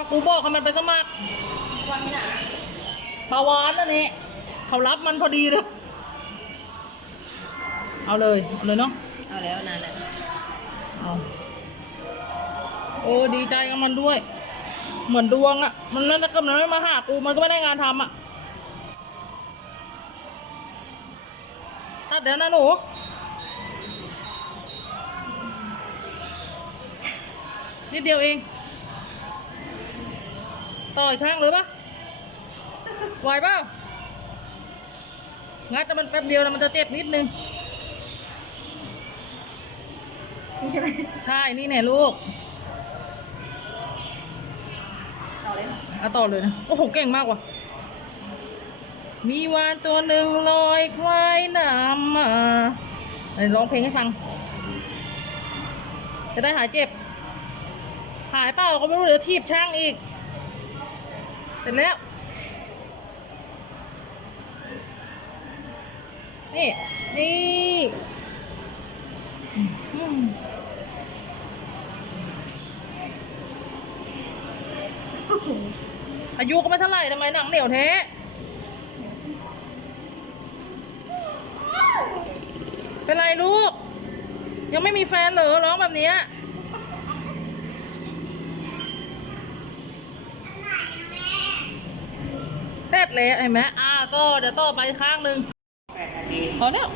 ก็กูบอกให้มันไปสมัครวันนี้น่ะปาวานนั่นนี่เขารับมันพอดีเลย เอาเลยเอาเลยเนาะ เอาแล้วนานแล้วเอาโอ้ดีใจกับมันด้วย เหมือนดวงอะ่ะมันนั่นถ้าเกิดมันไม่มาหากูมันก็ไม่ได้งานทำอะ่ะตัดเดี๋ยวนะหนูนิดเดียวเอง ต่ออีกข้างเลยปะไหวเปล่างัดแต่มันแป๊บเดียวแล้วมันจะเจ็บนิดนึง นี่ใช่ไหมใช่ นี่แน่ลูก ต่อเลยเอาต่อเลยนะ โอ้โห เก่งมากว่ะ มีวานตัวหนึ่งลอยควายน้ำมาไหนร้องเพลงให้ฟัง จะได้หายเจ็บ หายเปล่าก็ไม่รู้เดี๋ยวทีบช่างอีก เสร็จแล้ว นี่ นี่อายุก็ไม่เท่าไหร่ทำไมหนังเหนียวแท้เป็นไรลูก ยังไม่มีแฟนเหรอร้องแบบนี้ยเสร็จ แล้วเห็นไหมอ่าก็เดี๋ยวต่อไปข้างหนึ่งพอแล้ว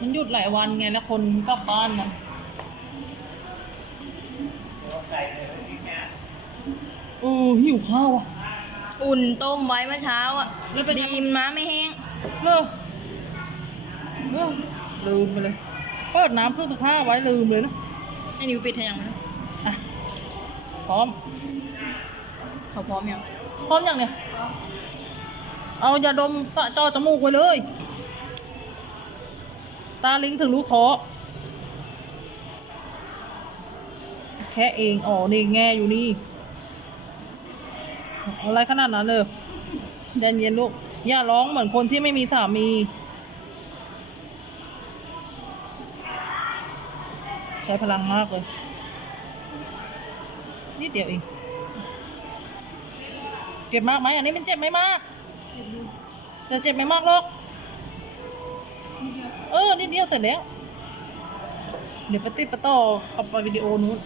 มันหยุดหลายวันไงแล้วคนกลับบ้านนะโอ้หิวข้าวอะ อุ่นต้มไว้เมื่อเช้าอะแล้วเป็นไงดีมน้ำไม่แห้งเลิกเลิกลืมไปเลย เปิดน้ำเครื่องซักผ้าไว้ลืมเลยนะไอ้นิวปิดให้ยังนะ อะพร้อม เขาพร้อมยังพร้อมยังเนี่ยเอาอย่าดมสะจอจมูกไว้เลย ตาลิงถึงรู้คอแค่เองอ๋อนี่แง่อยู่นี่อะไรขนาดนั้นเลยเย็นเย็นๆลูกอย่าร้องเหมือนคนที่ไม่มีสามี ใช้พลังมากเลย นิดเดียวเอง เจ็บมากไหมอันนี้มันเจ็บไม่มาก จะเจ็บไม่มากหรอก เออ นิดเดียวเสร็จแล้ว เดี๋ยวไปติดไปต่อเอาไปวิดีโอนู้น